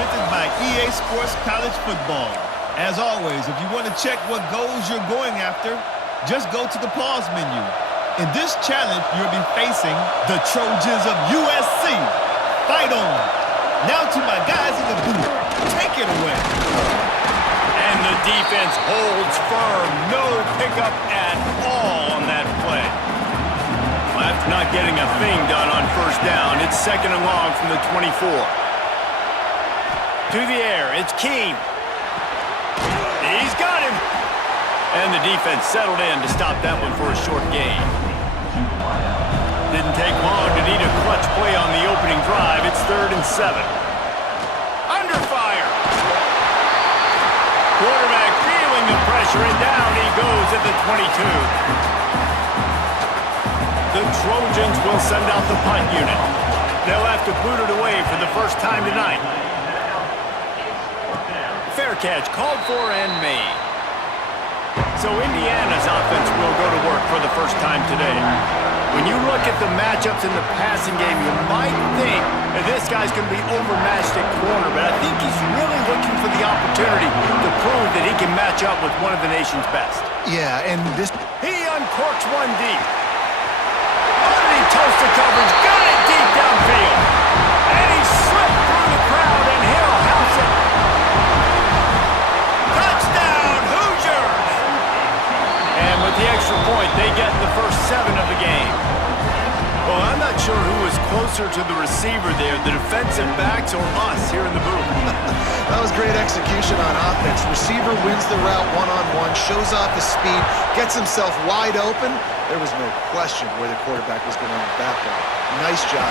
presented by EA Sports College Football. As always, if you want to check what goals you're going after, just go to the pause menu. In this challenge, you'll be facing the Trojans of USC. Fight on! Now to my guys in the booth. Take it away. And the defense holds firm. No pickup at all on that play. After not getting a thing done on first down, it's second and long from the 24. To the air, it's Keene. He's got him. And the defense settled in to stop that one for a short gain. Didn't take long to need a clutch play on the opening drive. It's 3rd and 7. Under fire. Quarterback feeling the pressure, and down he goes at the 22. The Trojans will send out the punt unit. They'll have to boot it away for the first time tonight. Fair catch called for and made. So Indiana's offense will go to work for the first time today. When you look at the matchups in the passing game, you might think that this guy's going to be overmatched at corner, but I think he's really looking for the opportunity to prove that he can match up with one of the nation's best. Yeah, and this... He uncorks one deep. Toasted coverage, got it deep downfield. And he slipped through the crowd, and he'll house it. Touchdown, Hoosiers! And with the extra point, they get the first 7 of the game. Well, I'm not sure who was closer to the receiver there, the defensive backs or us here in the booth. That was great execution on offense. Receiver wins the route one-on-one, shows off his speed, gets himself wide open. There was no question where the quarterback was going with that ball. Nice job.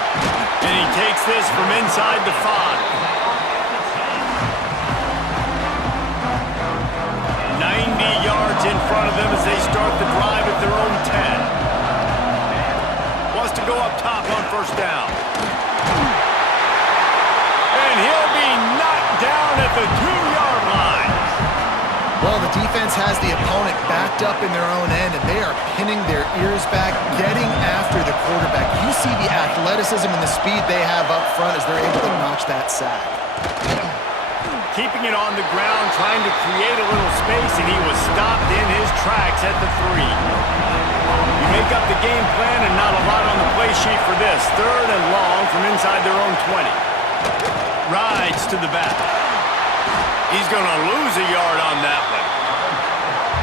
And he takes this from inside the 5. 90 yards in front of them as they start the drive at their own 10. Wants to go up top on first down. And he'll be knocked down at the 2-yard line. Well, the defense has the opponent backed up in their own end, and they are pinning their ears back, getting after the quarterback. You see the athleticism and the speed they have up front as they're able to notch that sack. Keeping it on the ground, trying to create a little space, and he was stopped in his tracks at the 3. You make up the game plan and not a lot on the play sheet for this. 3rd and long from inside their own 20. Rides to the back. He's going to lose a yard on that one.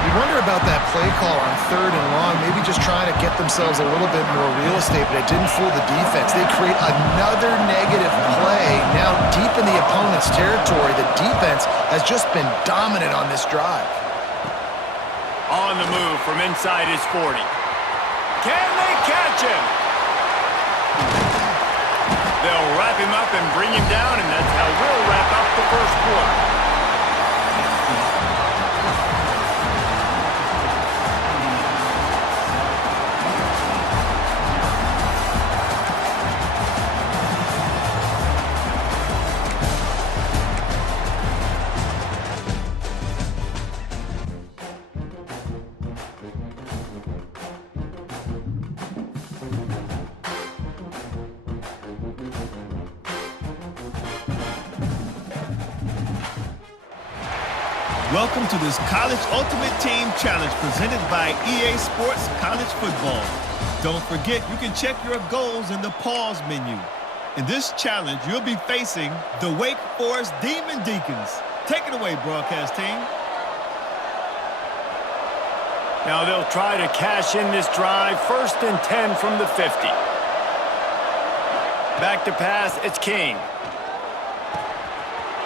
You wonder about that play call on 3rd and long, maybe just trying to get themselves a little bit more real estate, but it didn't fool the defense. They create another negative play. Now deep in the opponent's territory, the defense has just been dominant on this drive. On the move from inside his 40. Can they catch him? They'll wrap him up and bring him down, and that's how we'll wrap up the first quarter. Welcome to this College Ultimate Team Challenge presented by EA Sports College Football. Don't forget, you can check your goals in the pause menu. In this challenge, you'll be facing the Wake Forest Demon Deacons. Take it away, broadcast team. Now they'll try to cash in this drive. 1st and 10 from the 50. Back to pass, it's King.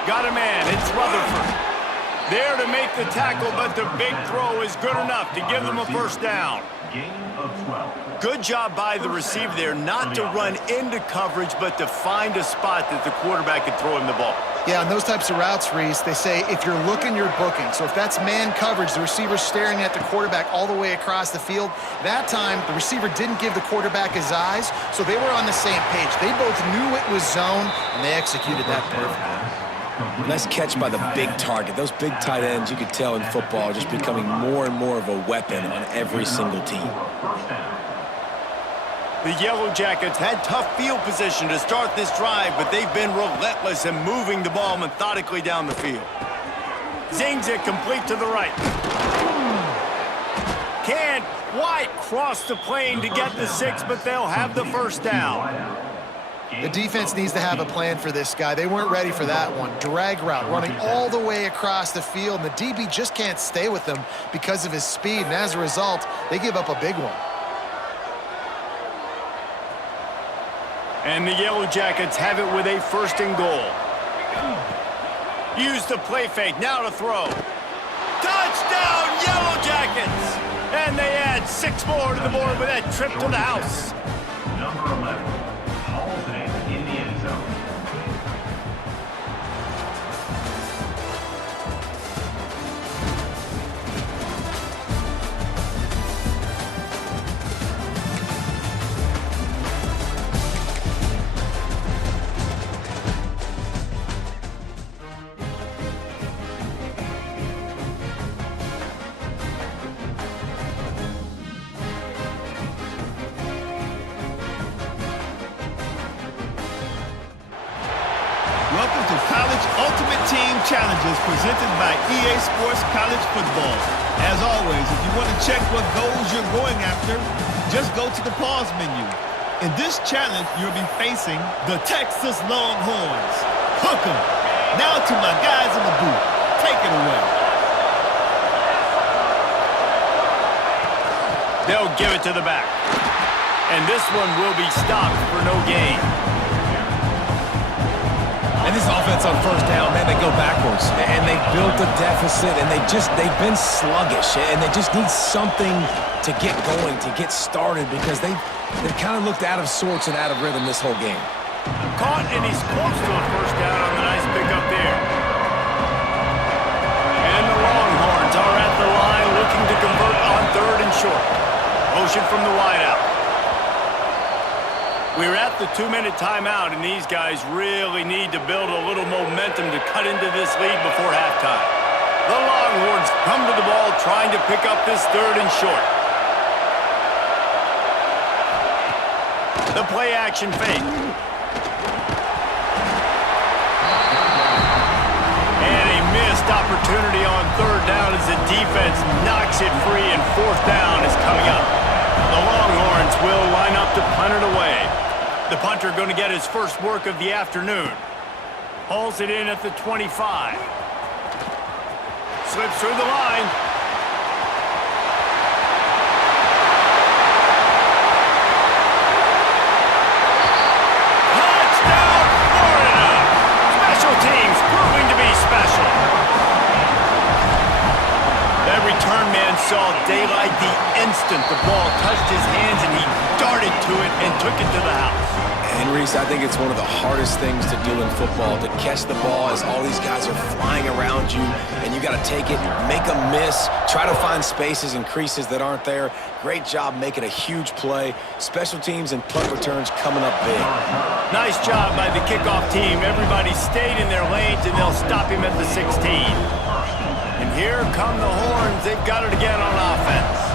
Got a man, it's Rutherford. There to make the tackle, but the big throw is good enough to give them a first down. Good job by the receiver there, not to run into coverage, but to find a spot that the quarterback could throw him the ball. Yeah, on those types of routes, Reese, they say if you're looking, you're booking. So if that's man coverage, the receiver's staring at the quarterback all the way across the field. That time, the receiver didn't give the quarterback his eyes, so they were on the same page. They both knew it was zone, and they executed that perfectly. Nice catch by the big target. Those big tight ends, you could tell in football, are just becoming more and more of a weapon on every single team. The Yellow Jackets had tough field position to start this drive, but they've been relentless in moving the ball methodically down the field. Zings it complete to the right. Can't quite cross the plane to get the 6, but they'll have the first down. The defense needs to have a plan for this guy. They weren't ready for that one. Drag route, running all the way across the field, and the DB just can't stay with them because of his speed, and as a result, they give up a big one. And the Yellow Jackets have it with a 1st and goal. Use the play fake, now to throw. Touchdown, Yellow Jackets! And they add 6 more to the board with that trip to the house. Number 11, hauls it in the end zone. Welcome to College Ultimate Team Challenges presented by EA Sports College Football. As always, if you want to check what goals you're going after, just go to the pause menu. In this challenge, you'll be facing the Texas Longhorns. Hook 'em. Now to my guys in the booth. Take it away. They'll give it to the back. And this one will be stopped for no gain. And this offense on 1st down, man, they go backwards. And they built a deficit, and they've been sluggish. And they just need something to get going, to get started, because they've kind of looked out of sorts and out of rhythm this whole game. Caught, and he's close to a 1st down on the nice pickup there. And the Longhorns are at the line looking to convert on 3rd and short. Motion from the wideout. We're at the 2-minute timeout, and these guys really need to build a little momentum to cut into this lead before halftime. The Longhorns come to the ball trying to pick up this 3rd and short. The play action fake. And a missed opportunity on 3rd down as the defense knocks it free, and 4th down is coming up. The Longhorns will line up to punt it away. The punter going to get his first work of the afternoon. Hauls it in at the 25. Slips through the line. Touchdown, Florida! Special teams proving to be special. That return man saw daylight the instant the ball touched his hands, and he darted to it and took it to the house. And Reese, I think it's one of the hardest things to do in football, to catch the ball as all these guys are flying around you, and you got to take it, make a miss, try to find spaces and creases that aren't there. Great job making a huge play. Special teams and punt returns coming up big. Nice job by the kickoff team. Everybody stayed in their lanes, and they'll stop him at the 16. And here come the Horns. They've got it again on offense.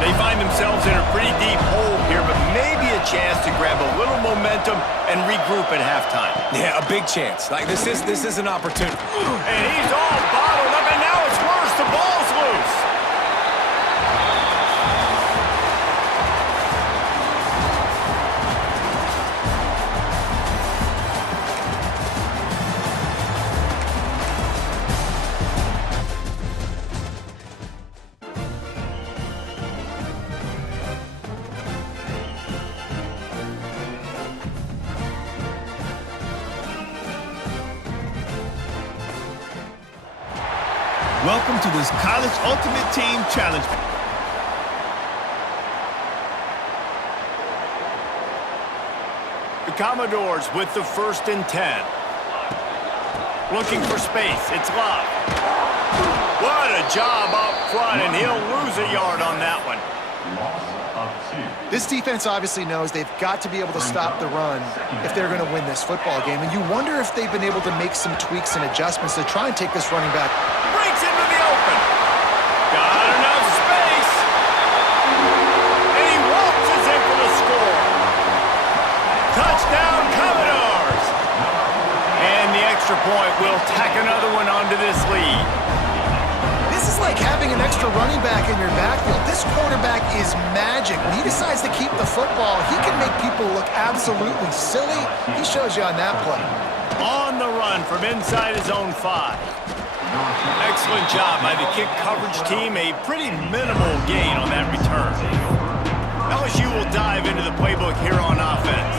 They find themselves in a pretty deep hole here, but maybe a chance to grab a little momentum and regroup at halftime. Yeah, a big chance. Like, this is an opportunity. And he's all bottled up, and now it's worse. The ball's loose. Welcome to this College Ultimate Team Challenge. The Commodores with the 1st and 10. Looking for space. It's Love. What a job up front, and he'll lose a yard on that one. This defense obviously knows they've got to be able to stop the run if they're going to win this football game. And you wonder if they've been able to make some tweaks and adjustments to try and take this running back. Breaks into the open. Got enough space. And he waltzes in for the score. extra point will tack another one onto this lead. This is like having an extra running back in your backfield. This quarterback is magic. When he decides to keep the football, he can make people look absolutely silly. He shows you on that play. On the run from inside his own 5. Excellent job by the kick coverage team. A pretty minimal gain on that return. LSU will dive into the playbook here on offense.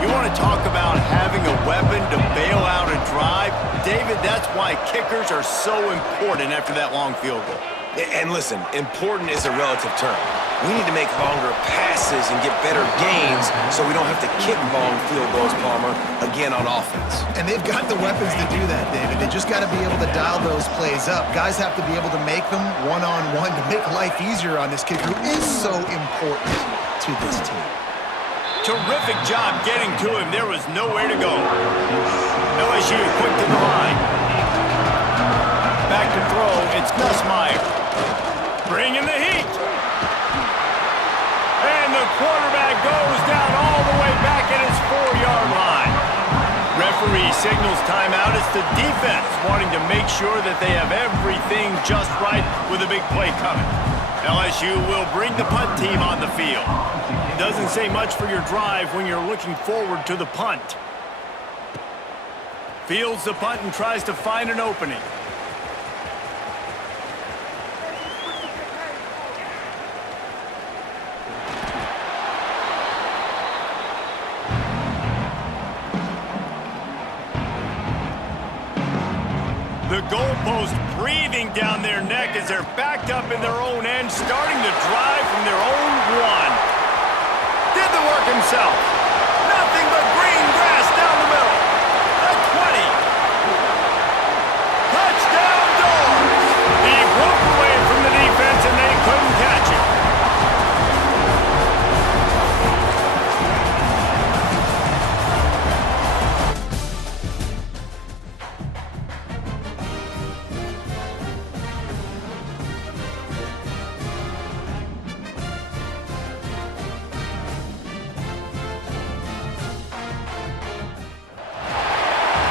You want to talk about having a weapon to bail out a drive? David, that's why kickers are so important after that long field goal. And listen, important is a relative term. We need to make longer passes and get better gains so we don't have to kick long field goals, Palmer, again on offense. And they've got the weapons to do that, David. They just got to be able to dial those plays up. Guys have to be able to make them one-on-one to make life easier on this kicker, who is so important to this team. Terrific job getting to him. There was nowhere to go. LSU quick to the line. Back to throw. It's Nussmeier. Bringing the heat. And the quarterback goes down all the way back at his 4-yard line. Referee signals timeout. It's the defense wanting to make sure that they have everything just right with a big play coming. LSU will bring the punt team on the field. Doesn't say much for your drive when you're looking forward to the punt. Fields the punt and tries to find an opening. The goalpost breathing down their neck as they're backed up in their own end, starting to drive from their own 1. Did the work himself. Nothing but green grass down the middle. The 20. Touchdown Doors. He broke away from the defense and they couldn't catch him.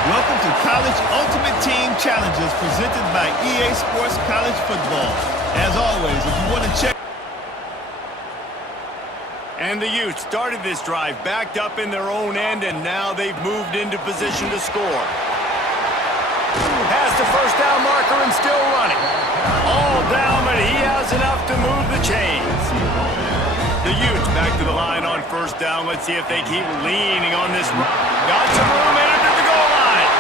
Welcome to College Ultimate Team Challenges presented by EA Sports College Football. As always, if you want to check... And the Utes started this drive backed up in their own end, and now they've moved into position to score. Has the first down marker and still running. All down, but he has enough to move the chains. The Utes back to the line on first down. Let's see if they keep leaning on this. Got some room in it at the goal line.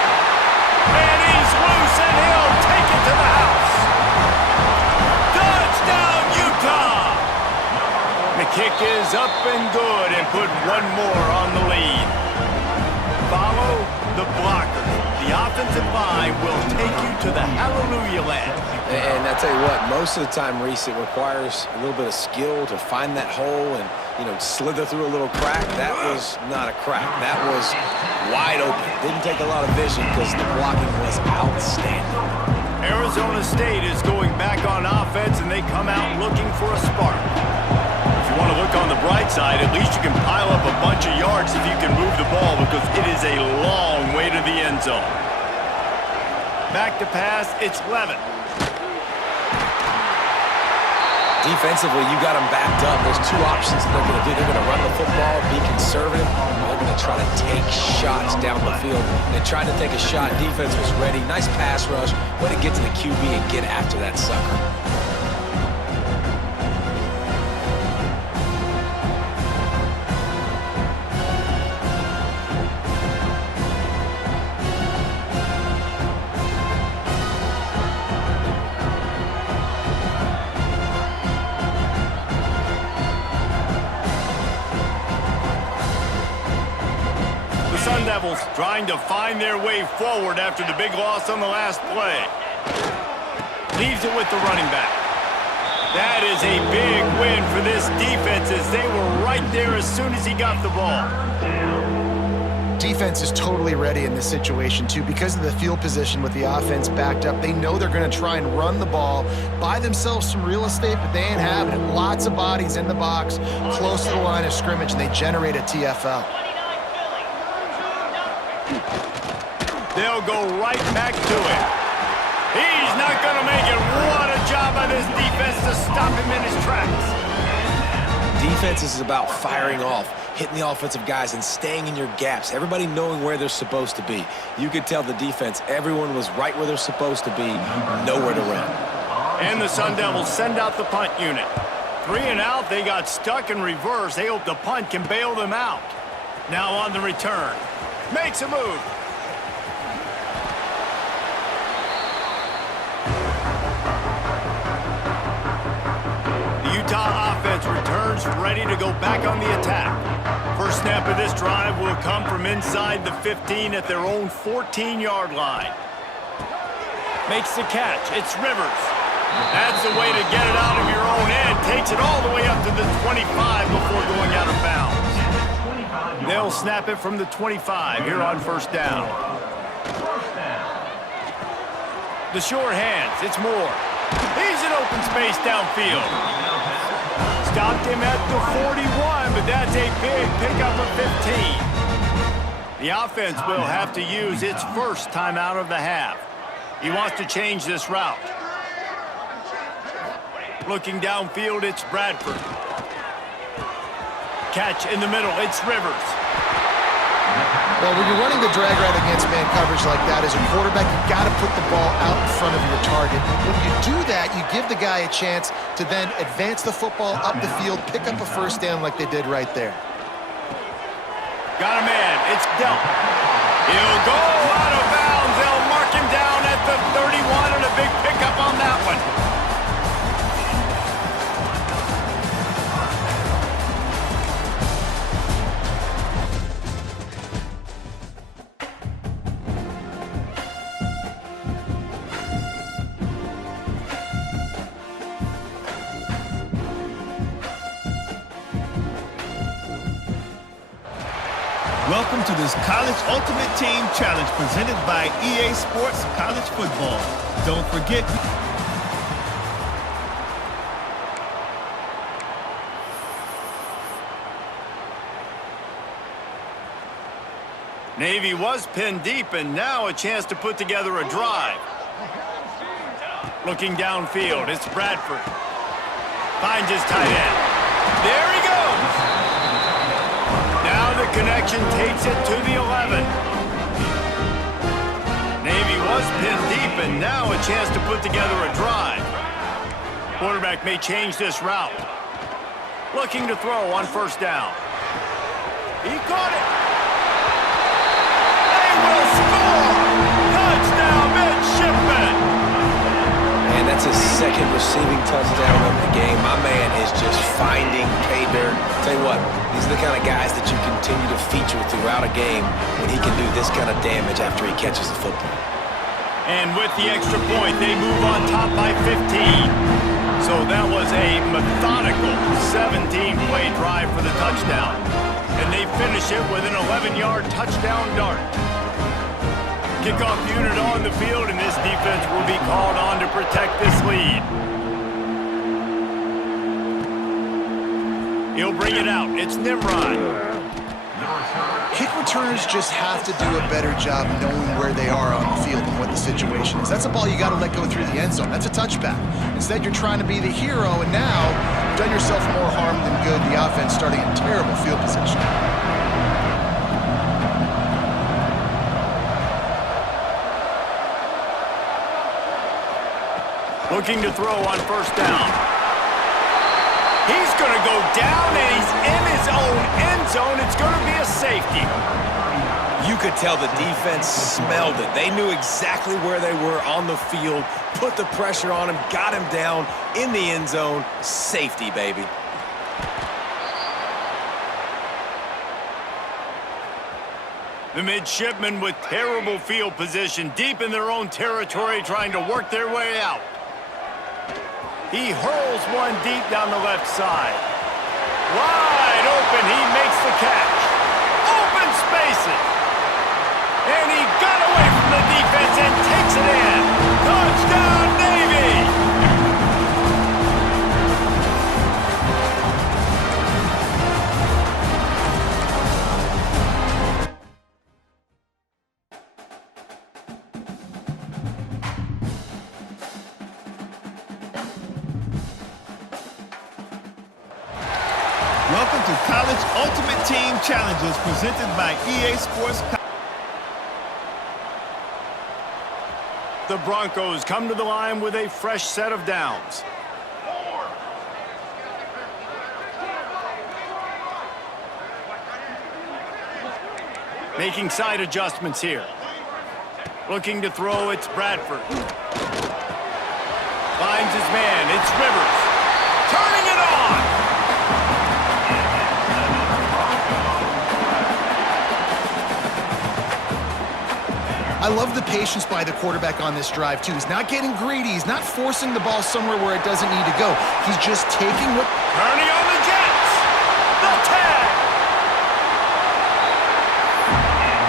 And he's loose, and he'll take it to the house. Touchdown, Utah! The kick is up and good and put one more on the lead. Follow the blocker. The offensive line will take you to the hallelujah land. And I tell you what, most of the time, Reese, it requires a little bit of skill to find that hole and, slither through a little crack. That was not a crack. That was wide open. Didn't take a lot of vision because the blocking was outstanding. Arizona State is going back on offense, and they come out looking for a spark. If you want to look on the bright side, at least you can pile up a bunch of yards if you can move the ball, because it is a long way to the end zone. Back to pass, it's Levin. Defensively, you got them backed up. There's two options that they're going to do. They're going to run the football, be conservative, or they're going to try to take shots down the field. They tried to take a shot. Defense was ready. Nice pass rush. Way to get to the QB and get after that sucker. Sun Devils trying to find their way forward after the big loss on the last play. Leaves it with the running back. That is a big win for this defense, as they were right there as soon as he got the ball. Defense is totally ready in this situation, too. Because of the field position with the offense backed up, they know they're going to try and run the ball, buy themselves some real estate, but they ain't having it. Lots of bodies in the box, close to the line of scrimmage, and they generate a TFL. They'll go right back to it. He's not going to make it. What a job by this defense to stop him in his tracks. Defense is about firing off, hitting the offensive guys, and staying in your gaps. Everybody knowing where they're supposed to be. You could tell the defense, everyone was right where they're supposed to be, nowhere to run. And the Sun Devils send out the punt unit. 3 and out, they got stuck in reverse. They hope the punt can bail them out. Now on the return. Makes a move. Utah offense returns ready to go back on the attack. First snap of this drive will come from inside the 15 at their own 14-yard line. Makes the catch. It's Rivers. That's the way to get it out of your own end. Takes it all the way up to the 25 before going out of bounds. They'll snap it from the 25 here on first down. The short hands. It's Moore. He's in open space downfield. Stopped him at the 41, but that's a big pickup of 15. The offense will have to use its first timeout of the half. He wants to change this route. Looking downfield, it's Bradford. Catch in the middle, it's Rivers. Well, when you're running the drag route against man coverage like that, as a quarterback, you got to put the ball out in front of your target. When you do that, you give the guy a chance to then advance the football up the field, pick up a first down like they did right there. Got a man. It's Delp. He'll go out of bounds. They'll mark him down at the 31, and a big pickup on that one. Welcome to this College Ultimate Team Challenge presented by EA Sports College Football. Don't forget... Navy was pinned deep, and now a chance to put together a drive. Looking downfield, it's Bradford. Finds his tight end. There he goes! Now the connection takes it to the 11. Navy was pinned deep, and now a chance to put together a drive. Quarterback may change this route. Looking to throw on first down. He caught it. They will score! Touchdown, midshipmen! And that's his second receiving touchdown of the game. My man is just finding pay dirt. Tell you what, these are the kind of guys that you continue to feature throughout a game when he can do this kind of damage after he catches the football. And with the extra point, they move on top by 15. So that was a methodical 17-play drive for the touchdown. And they finish it with an 11-yard touchdown dart. Kickoff unit on the field, and this defense will be called on to protect this lead. He'll bring it out. It's Nimrod. Kick returners just have to do a better job knowing where they are on the field and what the situation is. That's a ball you got to let go through the end zone. That's a touchback. Instead, you're trying to be the hero, and now you've done yourself more harm than good. The offense starting in terrible field position. Looking to throw on first down. He's going to go down, and he's in his own end zone. It's going to be a safety. You could tell the defense smelled it. They knew exactly where they were on the field, put the pressure on him, got him down in the end zone. Safety, baby. The midshipmen with terrible field position, deep in their own territory, trying to work their way out. He hurls one deep down the left side. Wide open, he makes the catch. Open spaces. And he got away from the defense and takes it in. Touchdown, Navy! to College Ultimate Team Challenges presented by EA Sports. The Broncos come to the line with a fresh set of downs. Making side adjustments here. Looking to throw, it's Bradford. Finds his man, it's Rivers. Turning it on! I love the patience by the quarterback on this drive, too. He's not getting greedy. He's not forcing the ball somewhere where it doesn't need to go. He's just taking what... Turning on the Jets! The tag!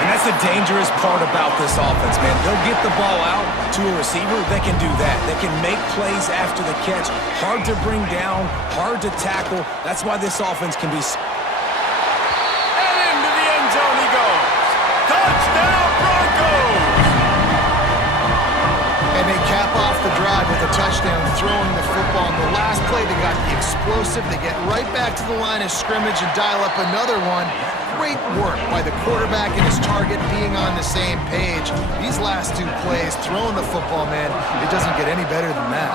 And that's the dangerous part about this offense, man. They'll get the ball out to a receiver. They can do that. They can make plays after the catch. Hard to bring down, hard to tackle. That's why this offense can be... And into the end zone he goes. Touchdown, Broncos! And they cap off the drive with a touchdown, throwing the football. In the last play, they got the explosive. They get right back to the line of scrimmage and dial up another one. Great work by the quarterback and his target being on the same page. These last two plays, throwing the football, man, it doesn't get any better than that.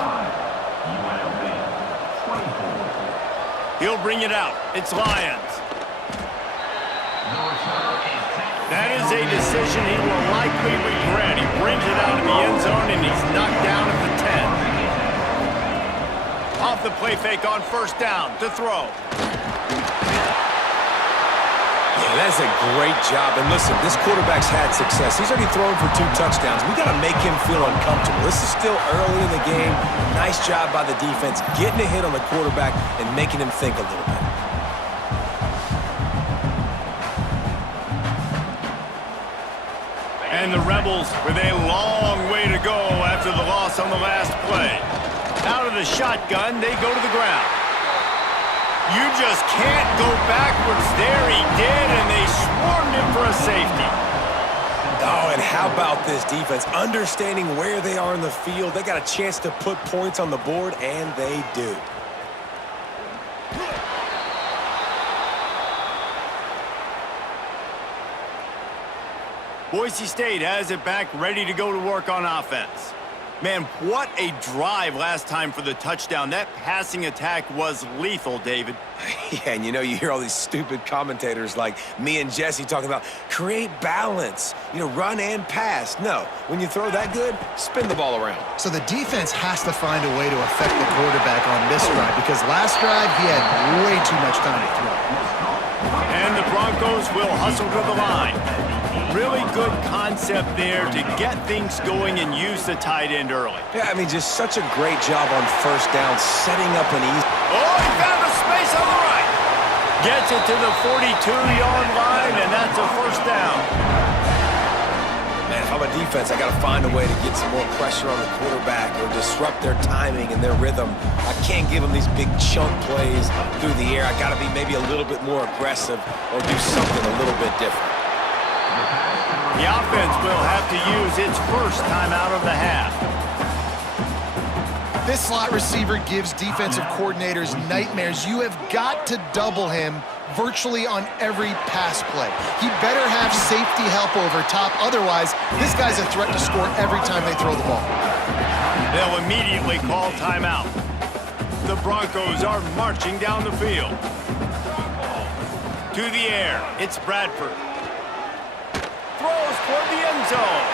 He'll bring it out. It's Lions. That is a decision he will likely regret. He brings it out in the end zone, and he's knocked down at the 10. Off the play fake on first down to throw. Yeah, that's a great job. And listen, this quarterback's had success. He's already thrown for 2 touchdowns. We got to make him feel uncomfortable. This is still early in the game. Nice job by the defense, getting a hit on the quarterback and making him think a little bit. And the Rebels with a long way to go after the loss on the last play. Out of the shotgun, they go to the ground. You just can't go backwards there. He did, and they swarmed him for a safety. Oh, and how about this defense? Understanding where they are in the field. They got a chance to put points on the board, and they do. Boise State has it back, ready to go to work on offense. Man, what a drive last time for the touchdown. That passing attack was lethal, David. Yeah, and you know, you hear all these stupid commentators like me and Jesse talking about create balance, you know, run and pass. No, when you throw that good, spin the ball around. So the defense has to find a way to affect the quarterback on this drive, because last drive he had way too much time to throw. And the Broncos will hustle to the line. Really good concept there to get things going and use the tight end early. Yeah, I mean, just such a great job on first down, setting up an easy... Oh, he found a space on the right. Gets it to the 42-yard line, and that's a first down. Man, if I'm a defense, I got to find a way to get some more pressure on the quarterback or disrupt their timing and their rhythm. I can't give them these big chunk plays through the air. I got to be maybe a little bit more aggressive or do something a little bit different. The offense will have to use its first time out of the half. This slot receiver gives defensive coordinators nightmares. You have got to double him virtually on every pass play. He better have safety help over top. Otherwise, this guy's a threat to score every time they throw the ball. They'll immediately call timeout. The Broncos are marching down the field. To the air, it's Bradford. Throws toward the end zone.